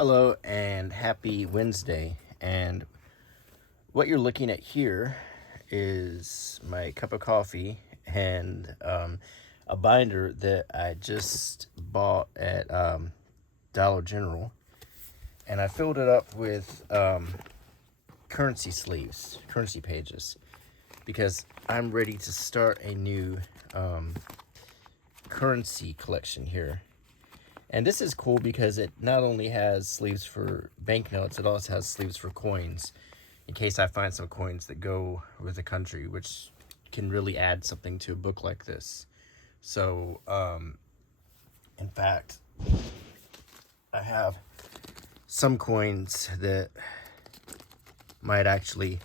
Hello and happy Wednesday. And what you're looking at here is my cup of coffee and a binder that I just bought at Dollar General. And I filled it up with currency sleeves, currency pages, because I'm ready to start a new currency collection here. And this is cool because it not only has sleeves for banknotes, it also has sleeves for coins, in case I find some coins that go with the country, which can really add something to a book like this. So, in fact, I have some coins that might actually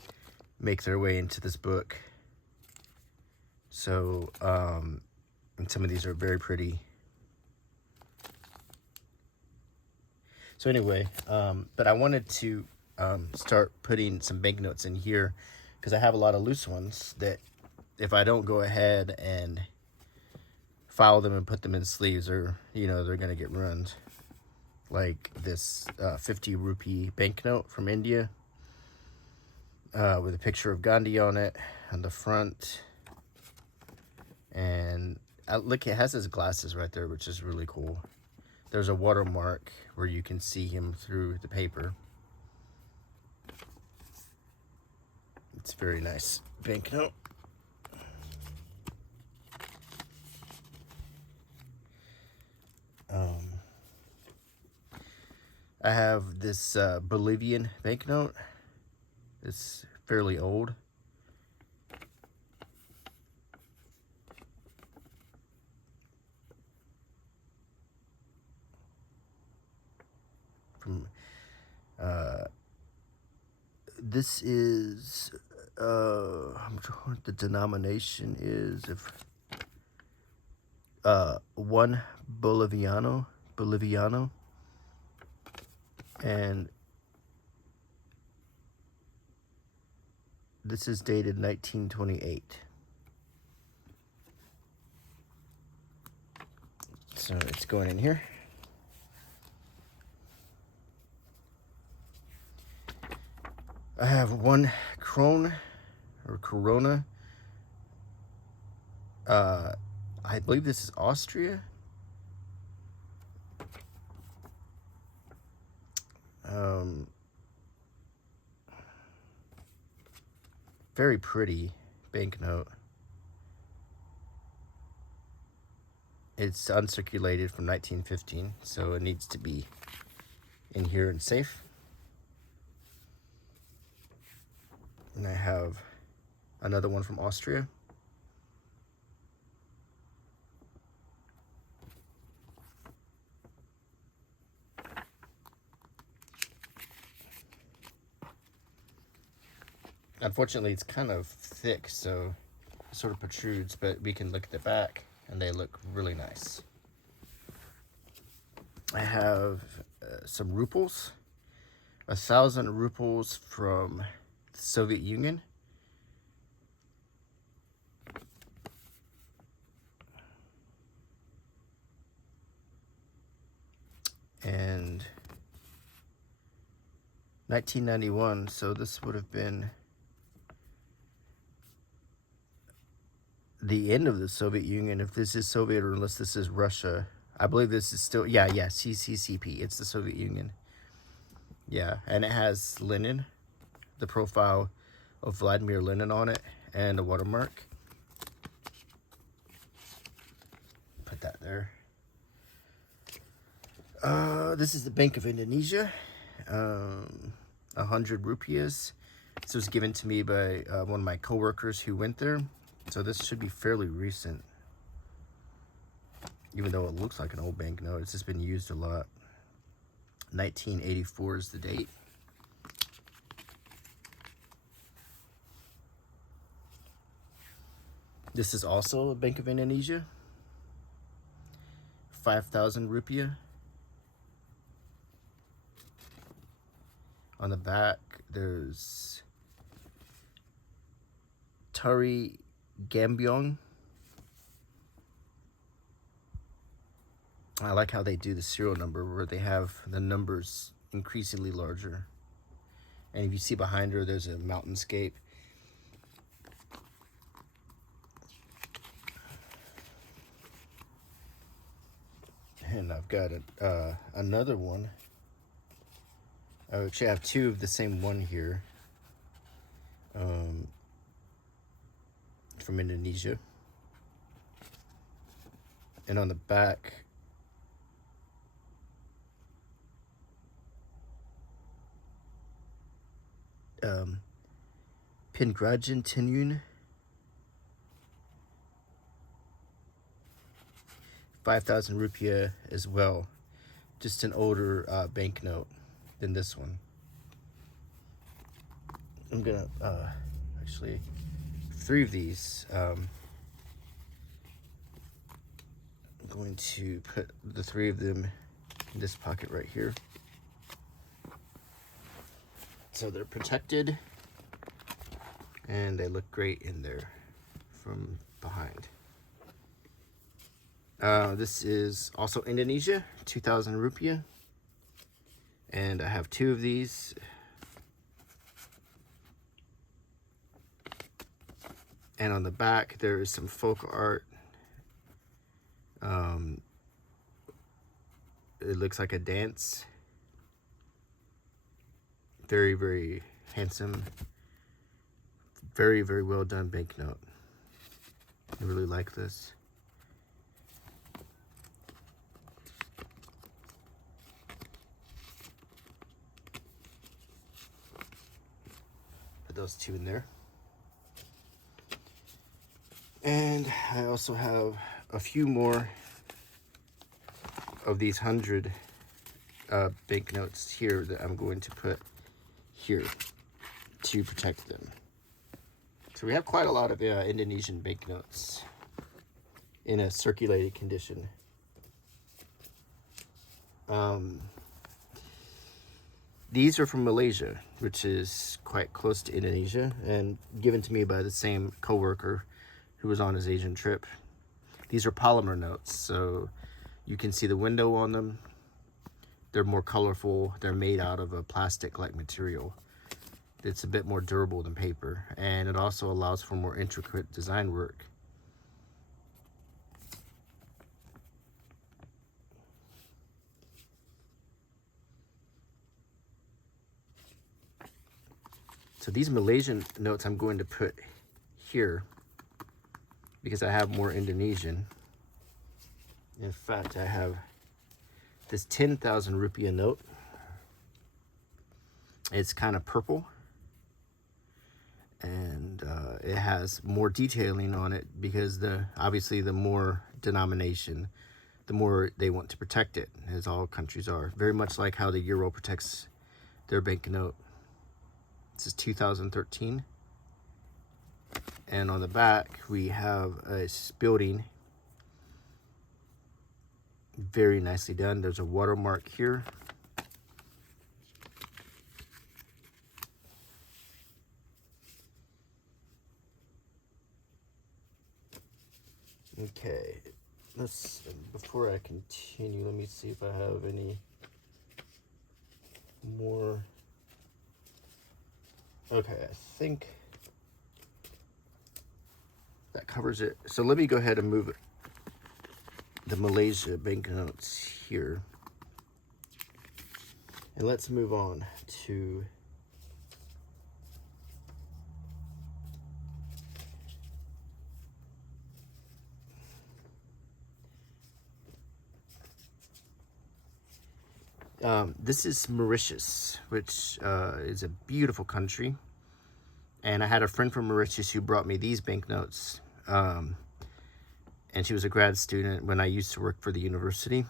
make their way into this book. So, and some of these are very pretty. So anyway, but I wanted to start putting some banknotes in here because I have a lot of loose ones that if I don't go ahead and file them and put them in sleeves, or they're gonna get ruined. Like this 50 rupee banknote from India with a picture of Gandhi on it on the front, and look, it has his glasses right there, which is really cool. There's a watermark where you can see him through the paper. It's very nice banknote. I have this Bolivian banknote. It's fairly old. From this is I'm sure what the denomination is. If one Boliviano, and this is dated 1928. So it's going in here. I have one krone or corona. I believe this is Austria. Very pretty banknote. It's uncirculated from 1915, so it needs to be in here and safe. And I have another one from Austria. Unfortunately, it's kind of thick, so it sort of protrudes, but we can look at the back, and they look really nice. I have some ruples, 1,000 ruples from the Soviet Union. And 1991, so this would have been the end of the Soviet Union, if this is Soviet or unless this is Russia. I believe this is still, yeah, CCCP. It's the Soviet Union. Yeah, and it has Lenin, the profile of Vladimir Lenin on it, and a watermark. Put that there. This is the Bank of Indonesia. 100 rupiahs. This was given to me by one of my coworkers who went there. So this should be fairly recent. Even though it looks like an old banknote, it's just been used a lot. 1984 is the date. This is also a Bank of Indonesia. 5,000 rupiah. On the back, there's Tari Gambyong. I like how they do the serial number where they have the numbers, increasingly larger. And if you see behind her, there's a mountainscape. And I've got another one. I actually have two of the same one here, from Indonesia. And on the back, Pengrajin Tinyun, 5,000 rupiah as well. Just an older banknote than this one. I'm gonna actually, 3 of these. I'm going to put the 3 of them in this pocket right here, so they're protected and they look great in there from behind. This is also Indonesia, 2,000 rupiah, and I have 2 of these. And on the back there is some folk art. It looks like a dance. Very, very handsome. Very, very well done banknote. I really like this. Put those 2 in there. And I also have a few more of these 100 banknotes here that I'm going to put here to protect them. So we have quite a lot of Indonesian banknotes in a circulated condition. These are from Malaysia, which is quite close to Indonesia, and given to me by the same coworker who was on his Asian trip. These are polymer notes, so you can see the window on them. They're more colorful. They're made out of a plastic-like material. It's a bit more durable than paper, and it also allows for more intricate design work. So these Malaysian notes I'm going to put here because I have more Indonesian. In fact, I have this 10,000 rupiah note. It's kind of purple, and it has more detailing on it because obviously the more denomination, the more they want to protect it, as all countries are. Very much like how the euro protects their banknote. This is 2013. And on the back, we have a building. Very nicely done. There's a watermark here. Okay, before I continue, let me see if I have any more. Okay, I think that covers it. So let me go ahead and move the Malaysia banknotes here. And let's move on to this is Mauritius, which is a beautiful country. And I had a friend from Mauritius who brought me these banknotes. And she was a grad student when I used to work for the university.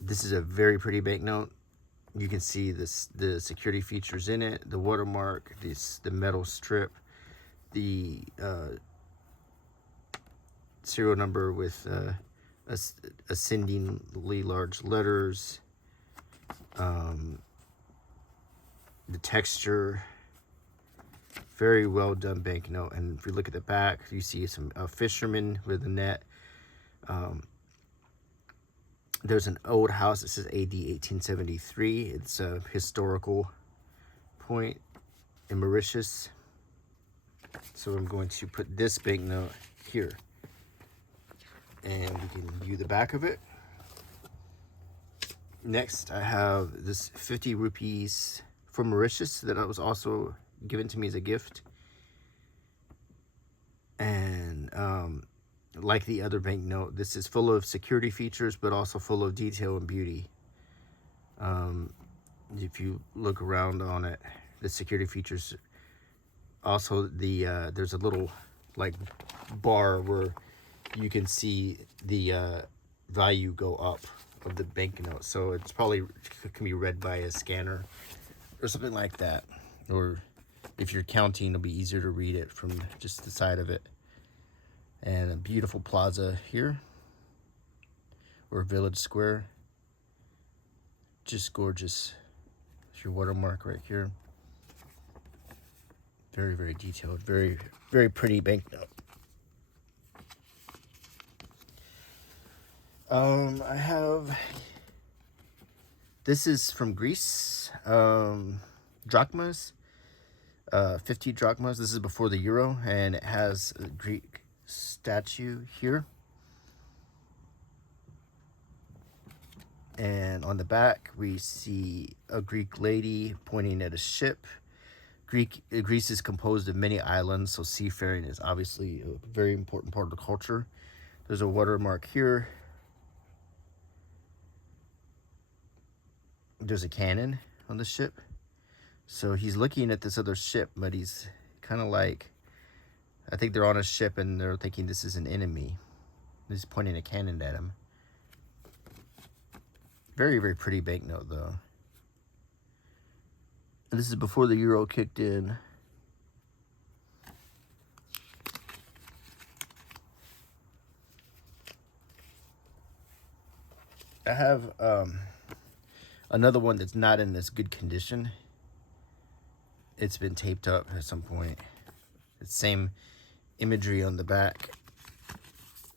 This is a very pretty banknote. You can see the security features in it, the watermark, the metal strip, the serial number with ascendingly large letters, the texture. Very well done banknote. And if you look at the back, you see a fisherman with a net. There's an old house that says AD 1873. It's a historical point in Mauritius. So I'm going to put this banknote here. And we can view the back of it. Next, I have this 50 rupees from Mauritius that was also given to me as a gift. And like the other banknote, this is full of security features, but also full of detail and beauty. If you look around on it, the security features, also there's a little like bar where you can see the value go up of the banknote. So it's probably can be read by a scanner or something like that. Or if you're counting, it'll be easier to read it from just the side of it. And a beautiful plaza here, or village square. Just gorgeous. It's your watermark right here. Very, very detailed. Very, very pretty banknote. I have, this is from Greece, drachmas, 50 drachmas. This is before the euro, and it has a Greek statue here. And on the back, we see a Greek lady pointing at a ship. Greece is composed of many islands, so seafaring is obviously a very important part of the culture. There's a watermark here. There's a cannon on the ship. So he's looking at this other ship, but he's kind of like, I think they're on a ship and they're thinking this is an enemy. He's pointing a cannon at him. Very, very pretty banknote, though. And this is before the euro kicked in. I have another one that's not in this good condition. It's been taped up at some point. It's same imagery on the back.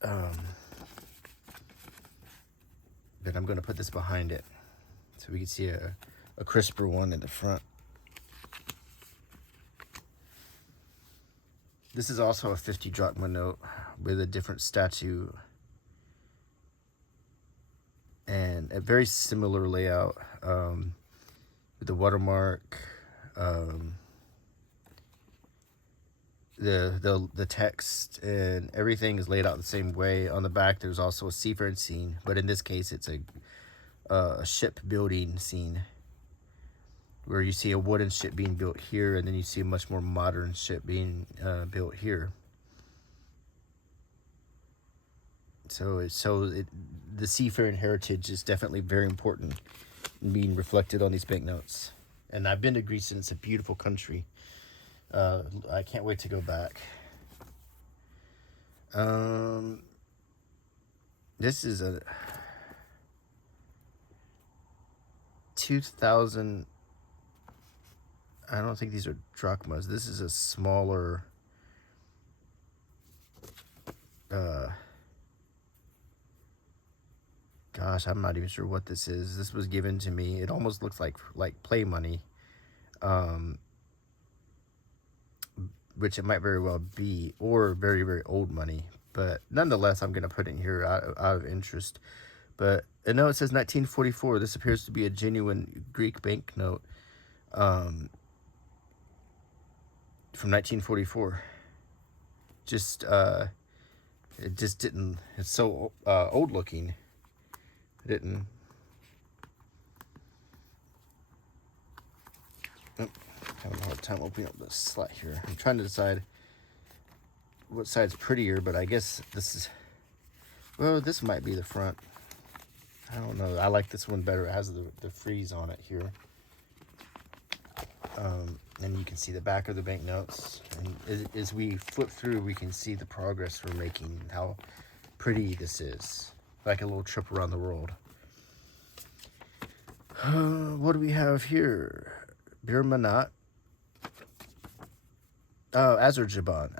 But I'm going to put this behind it so we can see a crisper one in the front. This is also a 50 drachma note with a different statue and a very similar layout, with the watermark, the text, and everything is laid out the same way. On the back, there's also a seafaring scene, but in this case, it's a ship building scene where you see a wooden ship being built here, and then you see a much more modern ship being built here. So the seafaring heritage is definitely very important in being reflected on these banknotes. And I've been to Greece, and it's a beautiful country. I can't wait to go back. This is a 2000. I don't think these are drachmas. This is a smaller. Gosh, I'm not even sure what this is. This was given to me. It almost looks like play money. Which it might very well be, or very, very old money. But nonetheless, I'm going to put it in here out of interest. But I know it says 1944. This appears to be a genuine Greek banknote from 1944. It just didn't, it's so old looking. It didn't. Having a hard time opening up this slot here. I'm trying to decide what side's prettier, but I guess this is, well, this might be the front. I don't know. I like this one better. It has the frieze on it here. And you can see the back of the banknotes. And as we flip through, we can see the progress we're making, how pretty this is. Like a little trip around the world. What do we have here? Birmanat. Oh, Azerbaijan.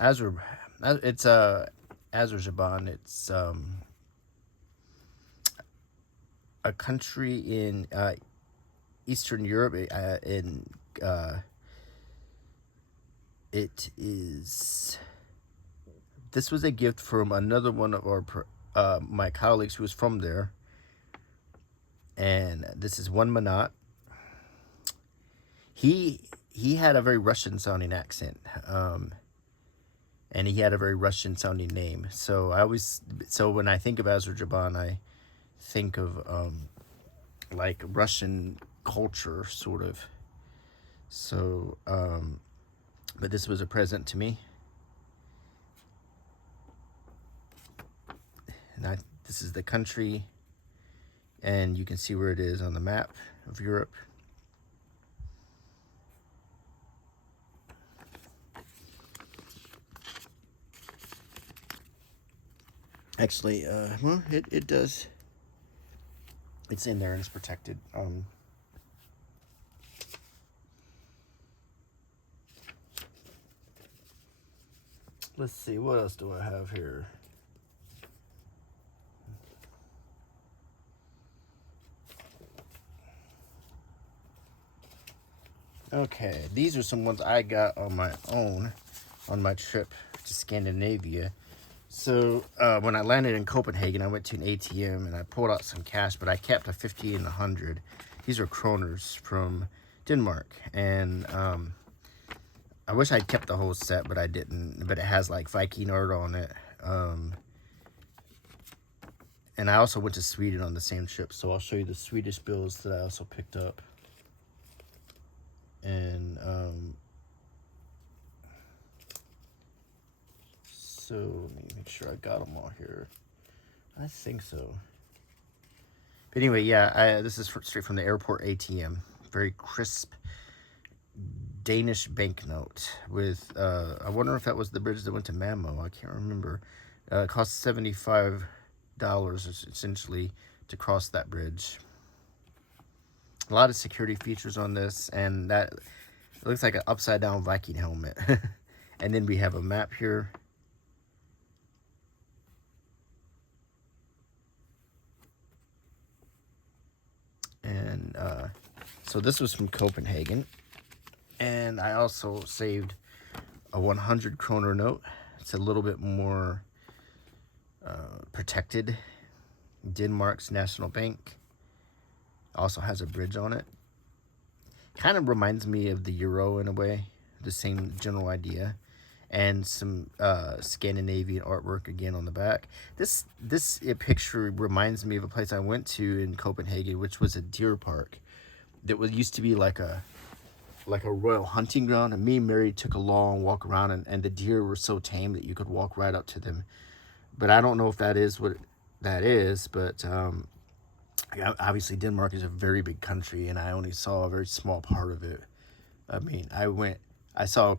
It's Azerbaijan. It's a country in Eastern Europe. It is. This was a gift from another one of my colleagues who was from there, and this is one Manat. He had a very Russian sounding accent, and he had a very Russian sounding name. So when I think of Azerbaijan, I think of like Russian culture, sort of. So, but this was a present to me. And this is the country, and you can see where it is on the map of Europe. Actually, well, it does. It's in there and it's protected. Let's see, what else do I have here? Okay, these are some ones I got on my own on my trip to Scandinavia. So when I landed in Copenhagen, I went to an ATM and I pulled out some cash, but I kept a 50 and 100. These are kroners from Denmark, and I wish I'd kept the whole set, but I didn't. But it has like Viking art on it. And I also went to Sweden on the same trip, so I'll show you the Swedish bills that I also picked up. And so let me make sure I got them all here. I think so. But anyway, yeah, this is straight from the airport ATM. Very crisp Danish banknote with, I wonder if that was the bridge that went to Mammo. I can't remember. It cost $75 essentially to cross that bridge. A lot of security features on this, and that it looks like an upside down Viking helmet. And then we have a map here. And so this was from Copenhagen. And I also saved a 100 kroner note. It's a little bit more protected. Denmark's National Bank. Also has a bridge on it. Kind of reminds me of the euro in a way. The same general idea. And some Scandinavian artwork again on the back. This picture reminds me of a place I went to in Copenhagen, which was a deer park. That used to be like a royal hunting ground, and me and Mary took a long walk around, and the deer were so tame that you could walk right up to them. But I don't know if that is what that is, but obviously Denmark is a very big country, and I only saw a very small part of it. I mean, I saw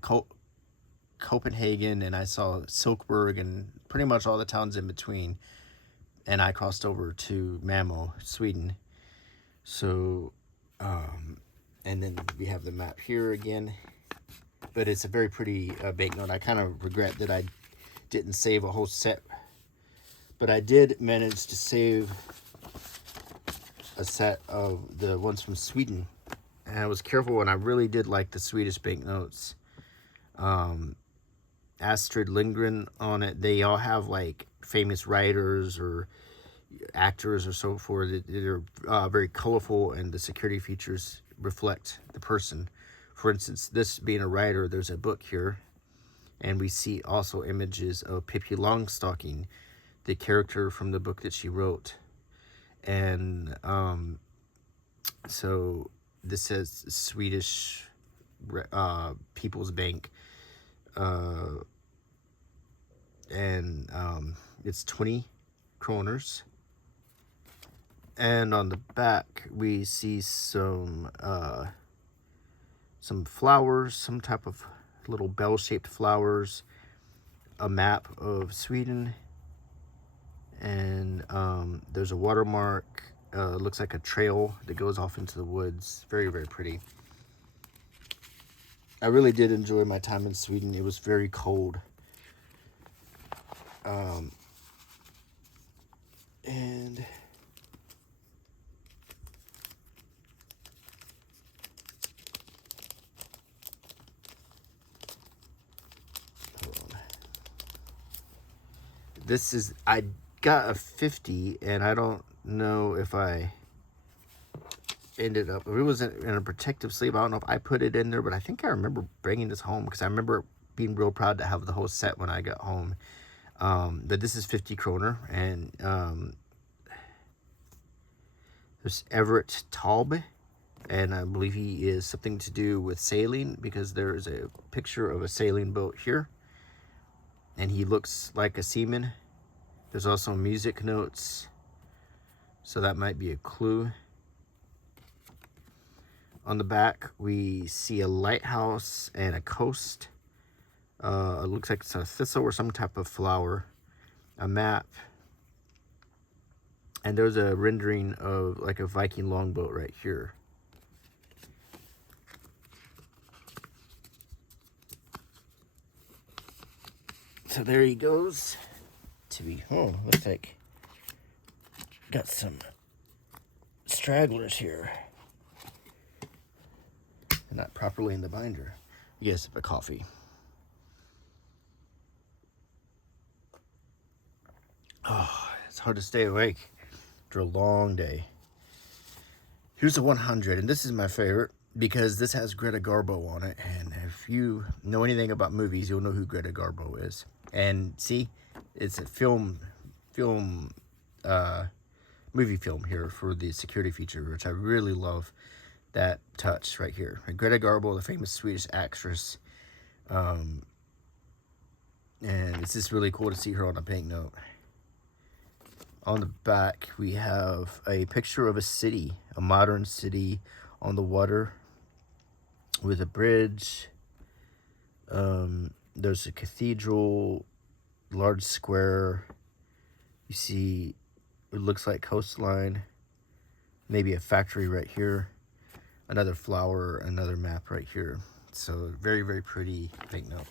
Copenhagen, and I saw Silkeborg, and pretty much all the towns in between, and I crossed over to Malmö, Sweden. So, and then we have the map here again, but it's a very pretty banknote. I kind of regret that I didn't save a whole set, but I did manage to save a set of the ones from Sweden, and I was careful, and I really did like the Swedish banknotes. Astrid Lindgren on it. They all have like famous writers or actors or so forth. They're very colorful, and the security features reflect the person. For instance, this being a writer, there's a book here, and we see also images of Pippi Longstocking, the character from the book that she wrote. And so this says Swedish People's Bank, and it's 20 kroners. And on the back we see some flowers, some type of little bell-shaped flowers, a map of Sweden, and there's a watermark. Looks like a trail that goes off into the woods. Very, very pretty. I really did enjoy my time in Sweden. It was very cold. And This is, I got a 50, and I don't know if I ended up, if it was in a protective sleeve, I don't know if I put it in there, but I think I remember bringing this home because I remember being real proud to have the whole set when I got home. But this is 50 kroner, and there's Everett Taube, and I believe he is something to do with sailing because there's a picture of a sailing boat here, and he looks like a seaman. There's also music notes, so that might be a clue. On the back, we see a lighthouse and a coast. It looks like it's a thistle or some type of flower. A map. And there's a rendering of like a Viking longboat right here. So there he goes. To be, oh, looks like got some stragglers here. They're not properly in the binder. Yes, a coffee. Oh, it's hard to stay awake after a long day. Here's a 100, and this is my favorite because this has Greta Garbo on it. And if you know anything about movies, you'll know who Greta Garbo is. And see, it's a movie film here for the security feature, which I really love that touch right here. And Greta Garbo, the famous Swedish actress. And it's just really cool to see her on a banknote. On the back, we have a picture of a city, a modern city on the water with a bridge. There's a cathedral, large square. You see, it looks like coastline. Maybe a factory right here. Another flower, another map right here. So very, very pretty banknote.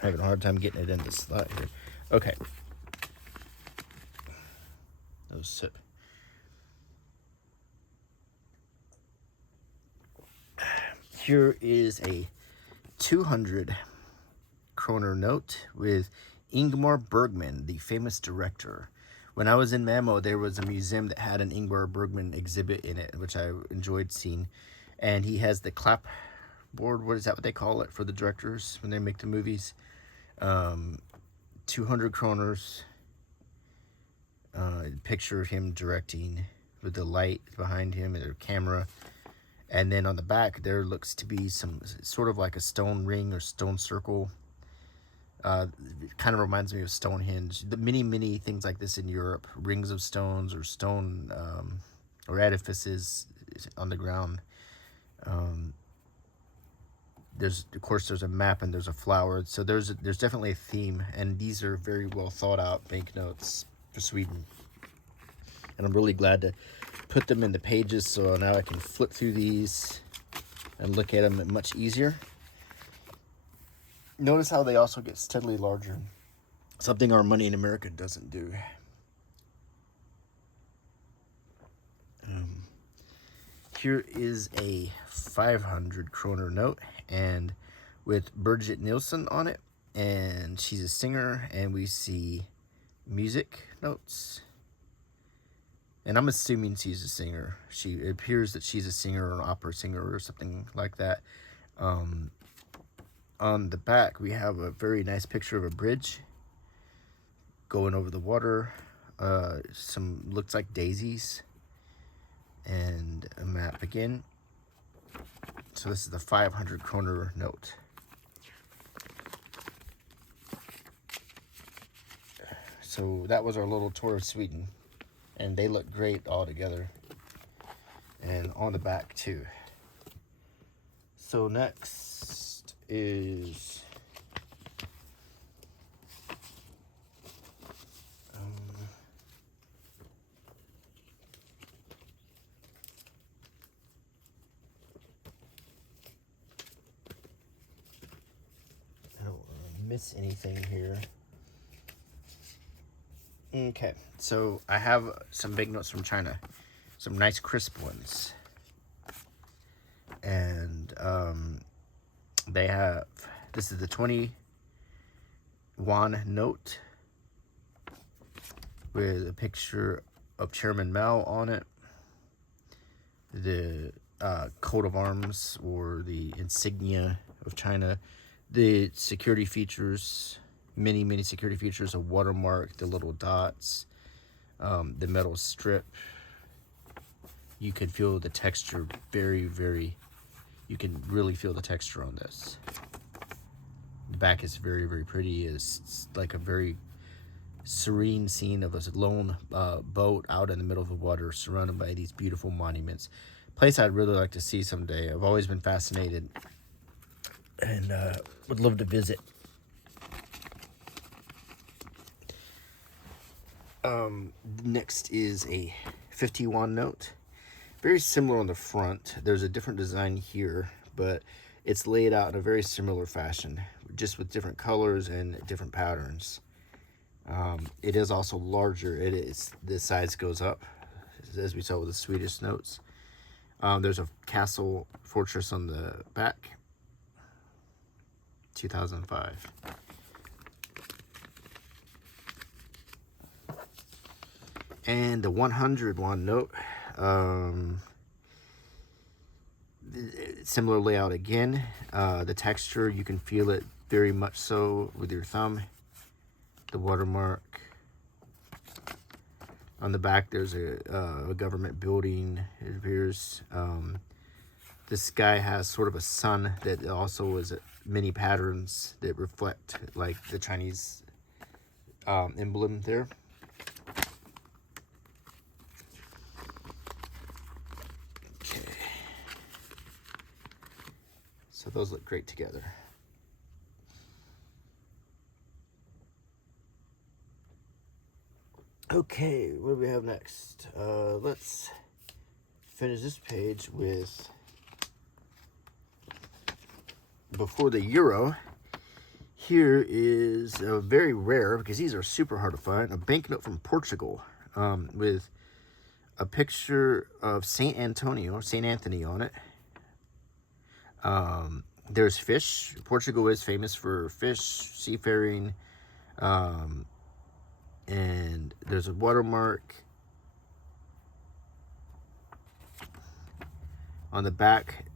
Having a hard time getting it in the slot here. Okay. No sip. Here is a 200 kroner note with Ingmar Bergman, the famous director. When I was in Malmo, there was a museum that had an Ingmar Bergman exhibit in it, which I enjoyed seeing. And he has the clapboard, what is that what they call it for the directors when they make the movies? 200 kroners. Picture of him directing with the light behind him and their camera. And then on the back, there looks to be some sort of like a stone ring or stone circle. It kind of reminds me of Stonehenge. The many things like this in Europe, rings of stones or stone or edifices on the ground. There's a map and there's a flower. So there's definitely a theme, and these are very well thought out banknotes for Sweden. And I'm really glad to put them in the pages, so now I can flip through these and look at them much easier. Notice how they also get steadily larger. Something our money in America doesn't do. Here is a 500 kroner note, and with Birgit Nilsson on it, and she's a singer, and we see music notes. And I'm assuming she's a singer. It appears that she's a singer or an opera singer or something like that. On the back, we have a very nice picture of a bridge going over the water. Some looks like daisies. And a map again. So this is the 500 kroner note. So that was our little tour of Sweden. And they look great all together. And on the back too. So next is I don't want to miss anything here. Okay, so I have some banknotes from China, some nice crisp ones, and They have, this is the 20 yuan note with a picture of Chairman Mao on it. The coat of arms or the insignia of China. The security features, many security features, a watermark, the little dots, the metal strip. You can feel the texture very, you can really feel the texture on this. The back is very pretty. It's like a very serene scene of a lone boat out in the middle of the water surrounded by these beautiful monuments. Place I'd really like to see someday. I've always been fascinated and would love to visit. Next is a 50 yuan note. Very similar on the front. There's a different design here, but it's laid out in a very similar fashion, just with different colors and different patterns. It is also larger. The size goes up, as we saw with the Swedish notes. There's a castle fortress on the back. 2005. And the 100 yuan note. Similar layout again. The texture, you can feel it very much so with your thumb. The watermark. On the back, there's a government building, it appears. This guy has sort of a sun that also is many patterns that reflect like the Chinese emblem there. Okay. So those look great together. Okay, what do we have next? Let's finish this page with, before the euro, here is a very rare, because these are super hard to find, a banknote from Portugal with a picture of St. Anthony on it. There's fish. Portugal is famous for fish, seafaring, and there's a watermark on the back,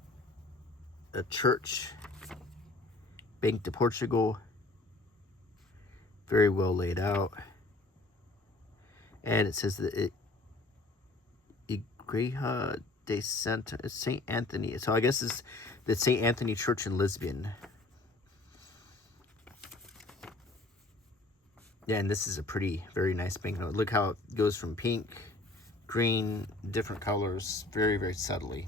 a church, Bank de Portugal, very well laid out, and it says that Igreja de Saint Anthony. So I guess it's the St. Anthony Church in Lisbon. Yeah, and this is a very nice banknote. Look how it goes from pink, green, different colors, very subtly.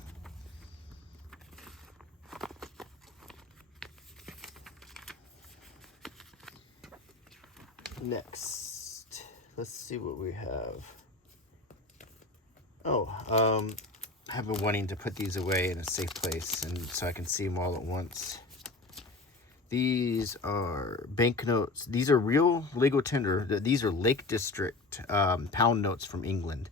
Next, let's see what we have. I've been wanting to put these away in a safe place, and so I can see them all at once. These are banknotes. These are real legal tender. These are Lake District pound notes from England,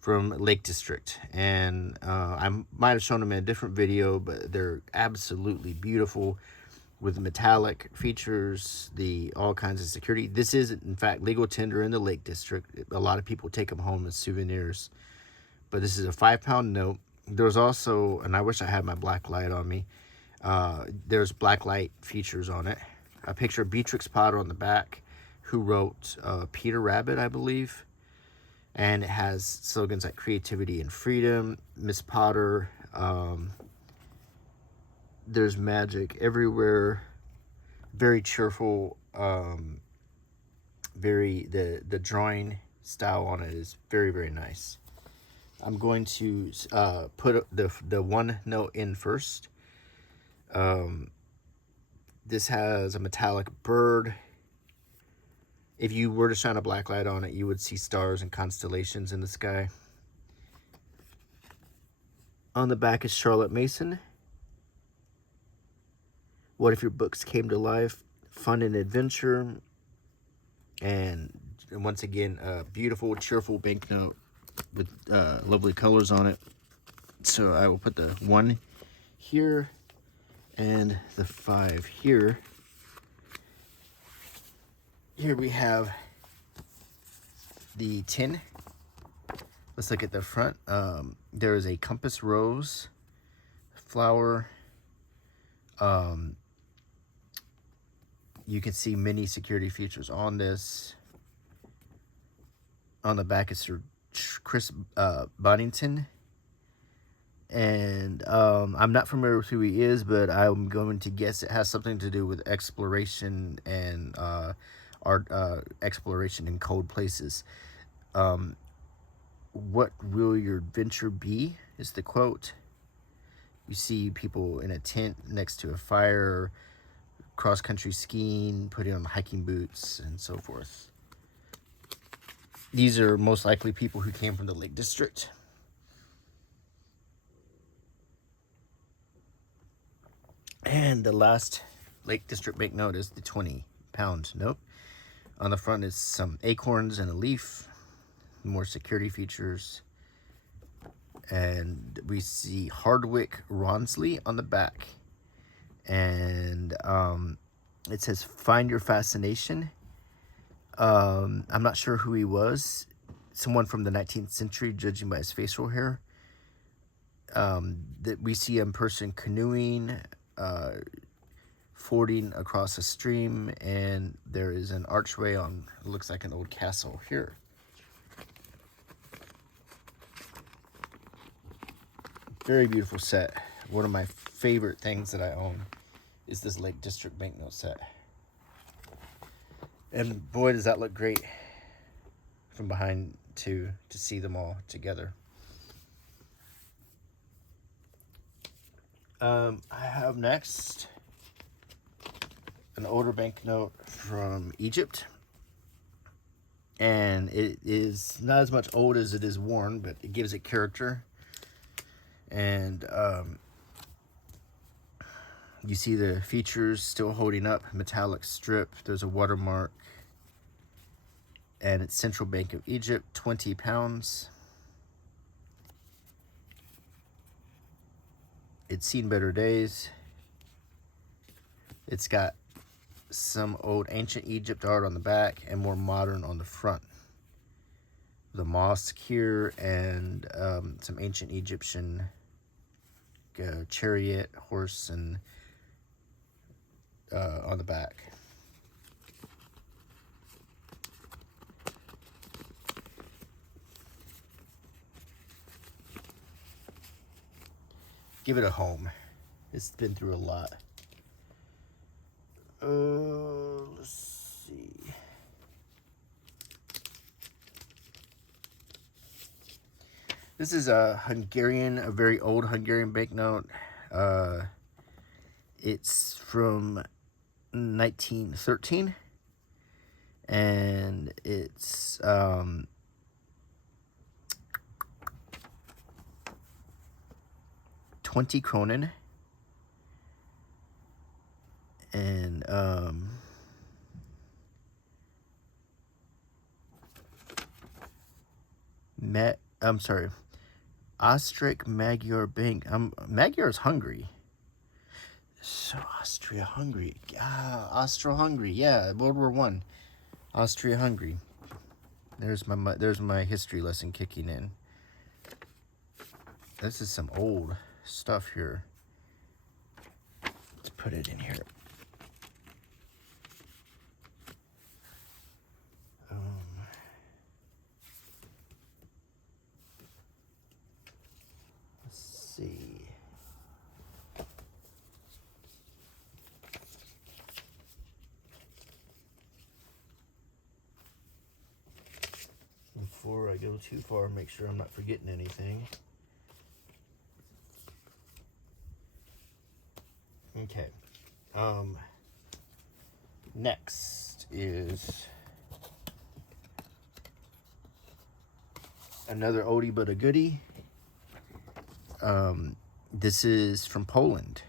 from Lake District. And I might have shown them in a different video, but they're absolutely beautiful with metallic features, all kinds of security. This is, in fact, legal tender in the Lake District. A lot of people take them home as souvenirs. But this is a 5-pound note. There's also, and I wish I had my black light on me, there's black light features on it. A picture of Beatrix Potter on the back, who wrote Peter Rabbit, I believe. And it has slogans like creativity and freedom, Miss Potter, there's magic everywhere, very cheerful, the drawing style on it is very nice. I'm going to put the one note in first. This has a metallic bird. If you were to shine a black light on it, you would see stars and constellations in the sky. On the back is Charlotte Mason. What if your books came to life? Fun and adventure. And once again, a beautiful, cheerful banknote with lovely colors on it. So I will put the one here. And the 5 here. Here we have the 10. Let's look at the front. There is a compass rose, flower. You can see many security features on this. On the back is Sir Chris Boddington. And I'm not familiar with who he is, but I'm going to guess it has something to do with exploration and art, exploration in cold places. What will your adventure be, is the quote. You see people in a tent next to a fire, cross-country skiing, putting on hiking boots, and so forth. These are most likely people who came from the Lake District. And the last Lake District banknote is the 20-pound note. On the front is some acorns and a leaf, more security features. And we see Hardwick Ronsley on the back. And it says, "Find your fascination." I'm not sure who he was. Someone from the 19th century, judging by his facial hair. That we see a person canoeing, fording across a stream, and there is an archway on, it looks like an old castle here. Very beautiful set. One of my favorite things that I own is this Lake District banknote set. And boy, does that look great from behind to see them all together. I have next an older banknote from Egypt. And it is not as much old as it is worn, but it gives it character. And you see the features still holding up. Metallic strip. There's a watermark. And it's Central Bank of Egypt, 20 pounds. It's seen better days. It's got some old ancient Egypt art on the back and more modern on the front. The mosque here and some ancient Egyptian chariot, horse, and on the back. Give it a home. It's been through a lot. Let's see. This is a very old Hungarian banknote. It's from 1913. And it's 20 kronen. And I'm sorry, Ostrich Magyar Bank. Magyar is Hungary. So Austria-Hungary. Austro-Hungary. Yeah, World War I. Austria-Hungary. There's my history lesson kicking in. This is some old stuff here. Let's put it in here. Let's see. Before I go too far, make sure I'm not forgetting anything. Okay. Next is another oldie but a goodie. This is from Poland.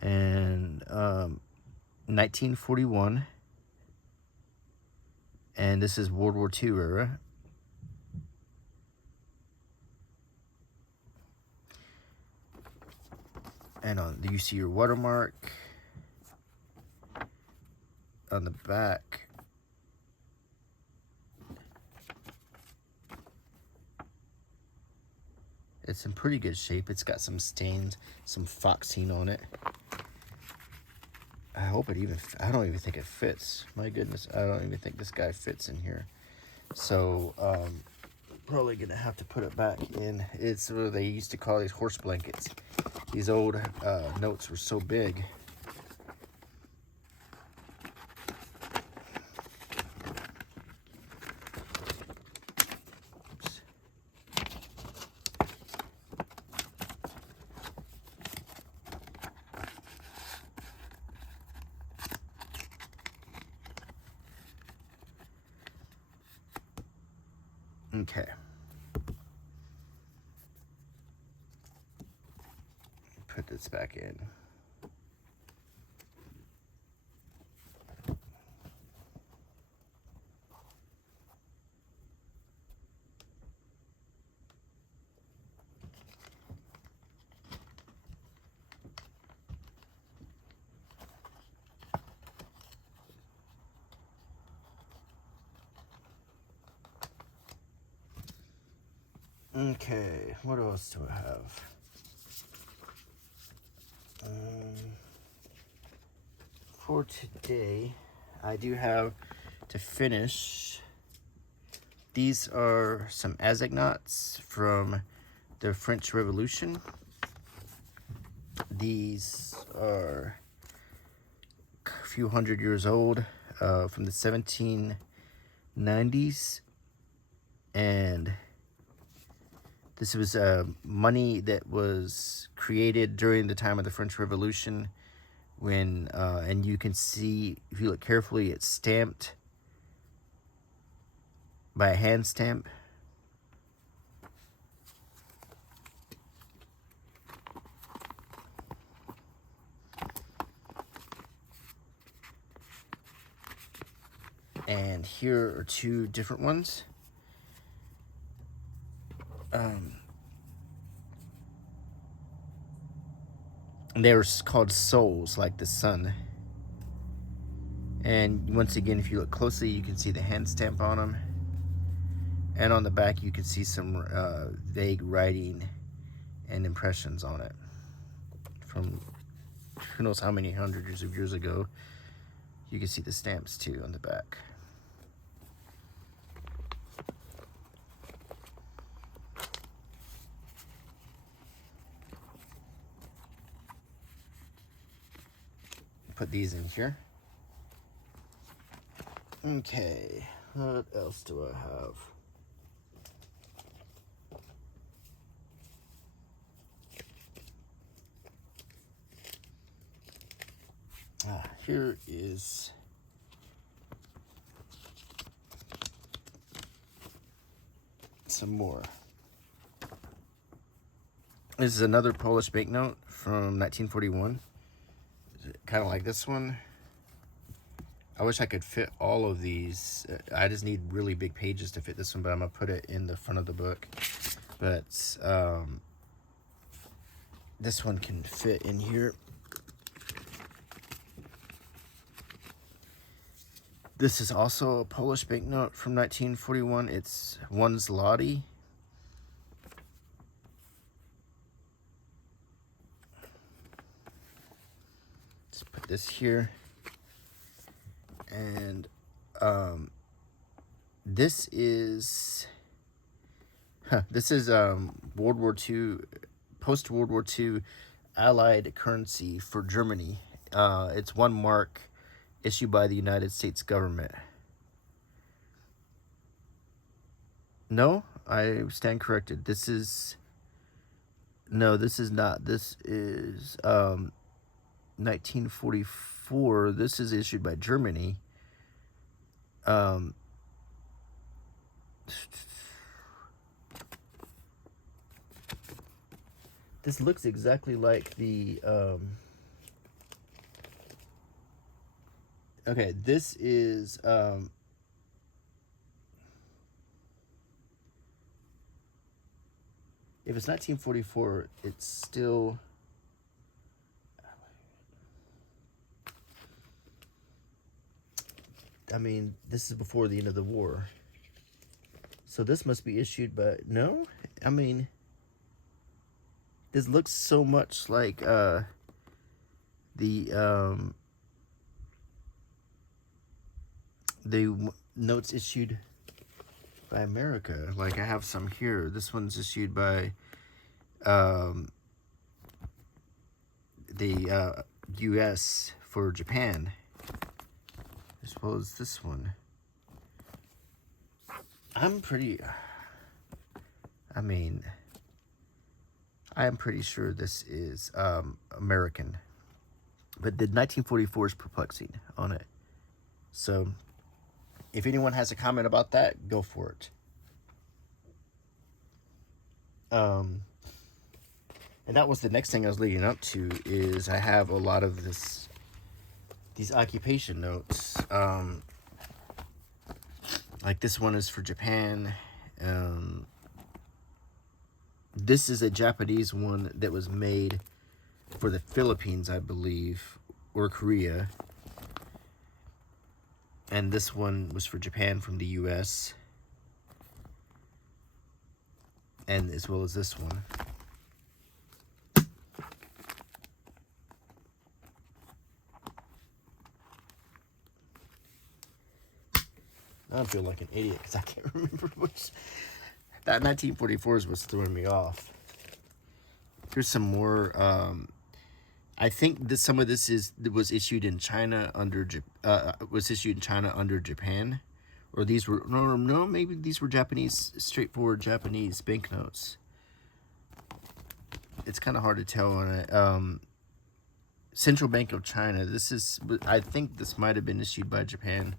And 1941. And this is World War II era. And you see your watermark on the back. It's in pretty good shape. It's got some stains, some foxing on it. I hope it even, I don't even think it fits. My goodness, I don't even think this guy fits in here. So, probably gonna have to put it back in. It's what they used to call these horse blankets. These old notes were so big. Okay. Put this back in. Okay, what else do I have? For today, I do have to finish. These are some knots from the French Revolution. These are a few hundred years old, from the 1790s, and this was money that was created during the time of the French Revolution, when and you can see, if you look carefully, it's stamped by a hand stamp. And here are two different ones. They were called souls, like the sun. And once again, if you look closely, you can see the hand stamp on them. And on the back, you can see some vague writing and impressions on it from who knows how many hundreds of years ago. You can see the stamps too on the back. Put these in here. Okay, what else do I have? Here is some more. This is another Polish banknote from 1941. Kind of like this one. I wish I could fit all of these. I just need really big pages to fit this one, but I'm gonna put it in the front of the book. But this one can fit in here. This is also a Polish banknote from 1941. It's 1 zloty. Let's put this here. And this is World War II, post World War II Allied currency for Germany. It's 1 mark issued by the United States government. No, I stand corrected. This is not. This is 1944. This is issued by Germany. This looks exactly like the okay, this is if it's 1944, it's still I mean, this is before the end of the war. So this must be issued by, no? I mean, this looks so much like the notes issued by America. Like, I have some here. This one's issued by the US for Japan, as well as this one. I'm pretty sure this is American, but the 1944 is perplexing on it. So if anyone has a comment about that, go for it. And that was the next thing I was leading up to, is I have a lot of these occupation notes. Like this one is for Japan. This is a Japanese one that was made for the Philippines, I believe, or Korea. And this one was for Japan from the US. And as well as this one. I feel like an idiot because I can't remember which. That 1944 is what's throwing me off. Here's some more. I think that some of this was issued in China under Japan, or these were no maybe these were Japanese, straightforward Japanese banknotes. It's kind of hard to tell on it. Central Bank of China. I think this might have been issued by Japan.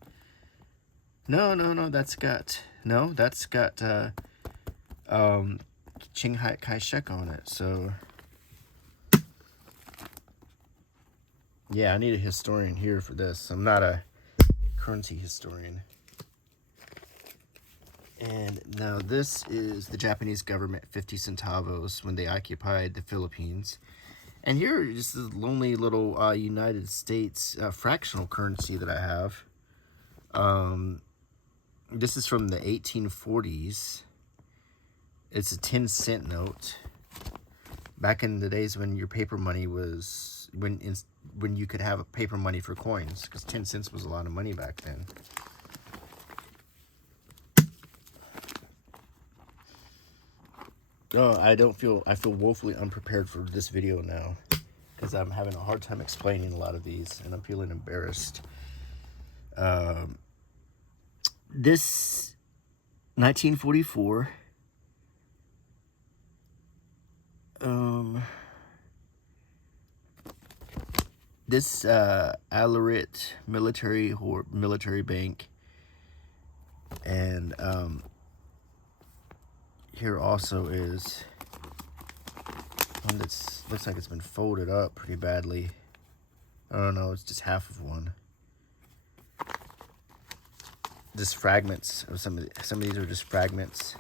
No, that's got Chiang Kai-shek on it. So yeah, I need a historian here for this. I'm not a currency historian. And now this is the Japanese government 50 centavos when they occupied the Philippines. And here is the lonely little United States fractional currency that I have. This is from the 1840s. It's a 10-cent note. Back in the days when your paper money was, when you could have a paper money for coins, because 10 cents was a lot of money back then. Oh, I feel woefully unprepared for this video now, because I'm having a hard time explaining a lot of these, and I'm feeling embarrassed. This 1944, this Alarit military bank, and here also is one that looks like it's been folded up pretty badly. I don't know, it's just half of one. Just fragments of some of these are just fragments.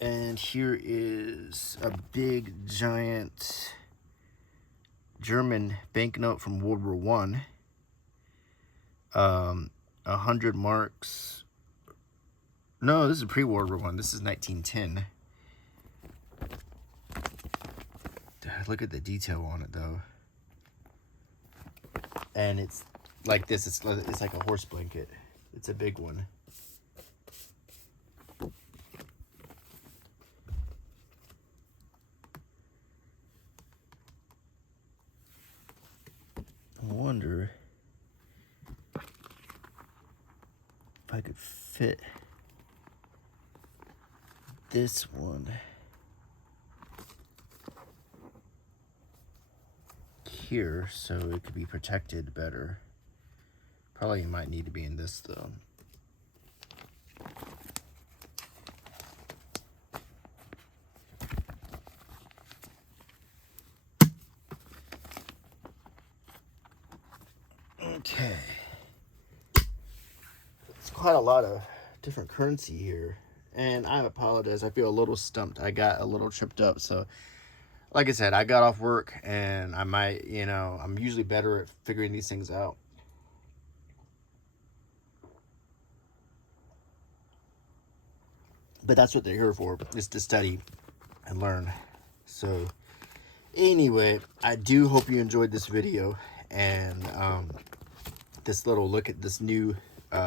And here is a big giant German banknote from World War One. 100 marks. No, this is pre-World War One. This is 1910. Look at the detail on it, though. And it's like this. It's like a horse blanket. It's a big one. I wonder if I could fit this one here so it could be protected better. Probably might need to be in this though. Okay. It's quite a lot of different currency here. And I apologize. I feel a little stumped. I got a little tripped up. So, like I said, I got off work and I might, you know, I'm usually better at figuring these things out. But that's what they're here for, is to study and learn. So, anyway, I do hope you enjoyed this video and this little look at this new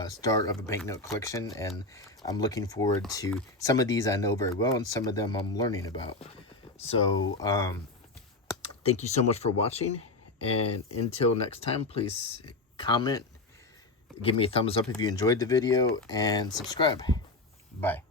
start of a banknote collection. And I'm looking forward to some of these I know very well, and some of them I'm learning about. So, thank you so much for watching. And until next time, please comment, give me a thumbs up if you enjoyed the video, and subscribe. Bye.